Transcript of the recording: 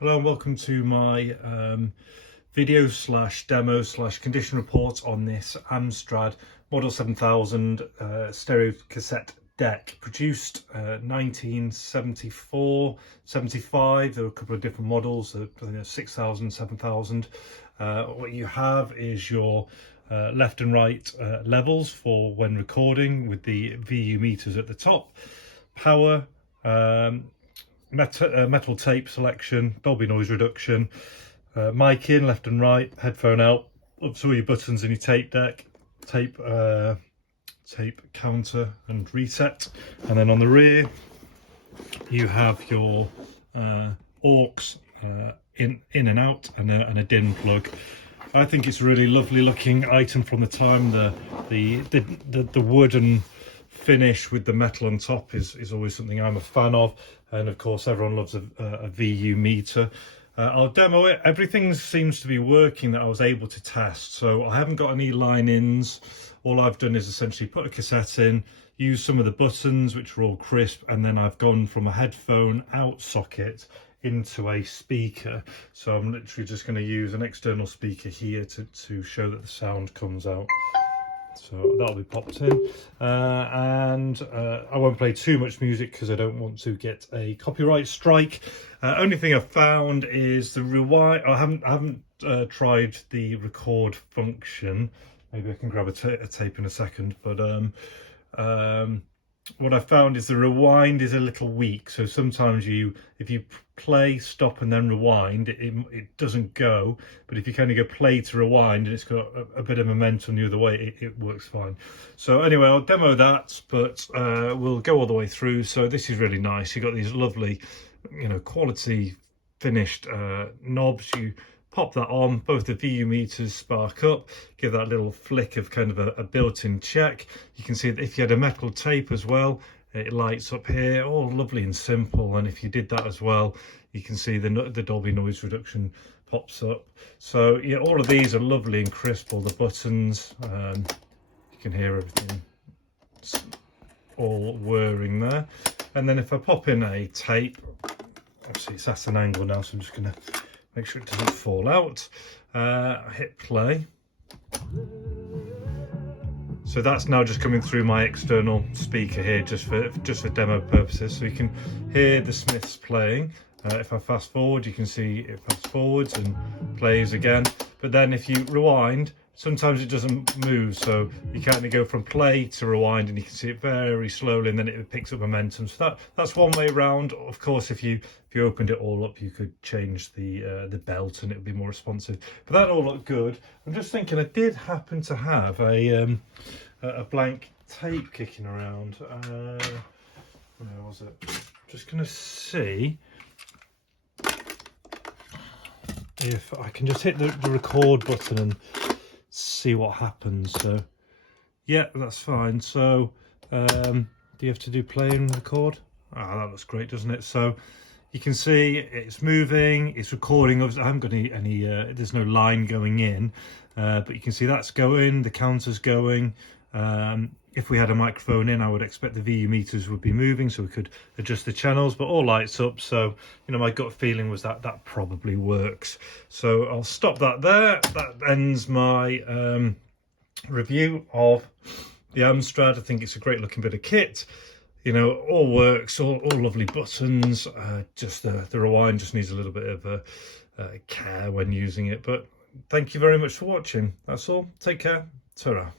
Hello and welcome to my video slash demo slash condition report on this Amstrad Model 7000 stereo cassette deck, produced 1974, 75. There were a couple of different models, I think there's 6000, 7000. What you have is your left and right levels for when recording with the VU meters at the top, power, metal tape selection, Dolby noise reduction, mic in left and right, headphone out, up to all your buttons in your tape deck, tape counter and reset, and then on the rear you have your aux in and out, and a DIN plug. I think it's a really lovely looking item from the time. The wooden finish with the metal on top is always something I'm a fan of, and of course everyone loves a VU meter. I'll demo it. Everything seems to be working that I was able to test, so I haven't got any line-ins. All I've done is essentially put a cassette in, use some of the buttons which are all crisp, and then I've gone from a headphone out socket into a speaker. So I'm literally just going to use an external speaker here to show that the sound comes out. So that'll be popped in, and I won't play too much music because I don't want to get a copyright strike. Only thing I've found is the rewind. I haven't tried the record function. Maybe I can grab a tape in a second, but what I found is the rewind is a little weak. So sometimes if you play, stop and then rewind, it doesn't go. But if you kind of go play to rewind and it's got a bit of momentum the other way, it works fine. So anyway, I'll demo that, but we'll go all the way through. So this is really nice. You've got these lovely, quality finished knobs. You pop that on, both the VU meters spark up, give that little flick of kind of a built-in check. You can see that if you had a metal tape as well, it lights up here, all lovely and simple. And if you did that as well, you can see the Dolby noise reduction pops up. So yeah, all of these are lovely and crisp, all the buttons. You can hear everything, it's all whirring there. And then if I pop in a tape, obviously it's at an angle now, so I'm just going to make sure it doesn't fall out. I hit play. So that's now just coming through my external speaker here, just for demo purposes. So you can hear the Smiths playing. If I fast forward, you can see it fast forwards and plays again. But then if you rewind, sometimes it doesn't move, so you kind of go from play to rewind, and you can see it very slowly, and then it picks up momentum. So that's one way around. Of course, if you opened it all up, you could change the belt, and it would be more responsive. But that all looked good. I'm just thinking, I did happen to have a blank tape kicking around. Where was it? Just gonna see if I can just hit the record button and see what happens. So yeah, that's fine. So do you have to do play and record? That looks great, doesn't it? So you can see it's moving, it's recording. Obviously I haven't got any there's no line going in, but you can see that's going, the counter's going. If we had a microphone in, I would expect the VU meters would be moving, so we could adjust the channels, but all lights up. So my gut feeling was that probably works. So I'll stop that there. That ends my review of the Amstrad. I think it's a great looking bit of kit. All works, all lovely buttons. Just the rewind just needs a little bit of care when using it. But thank you very much for watching. That's all. Take care. Ta-ra.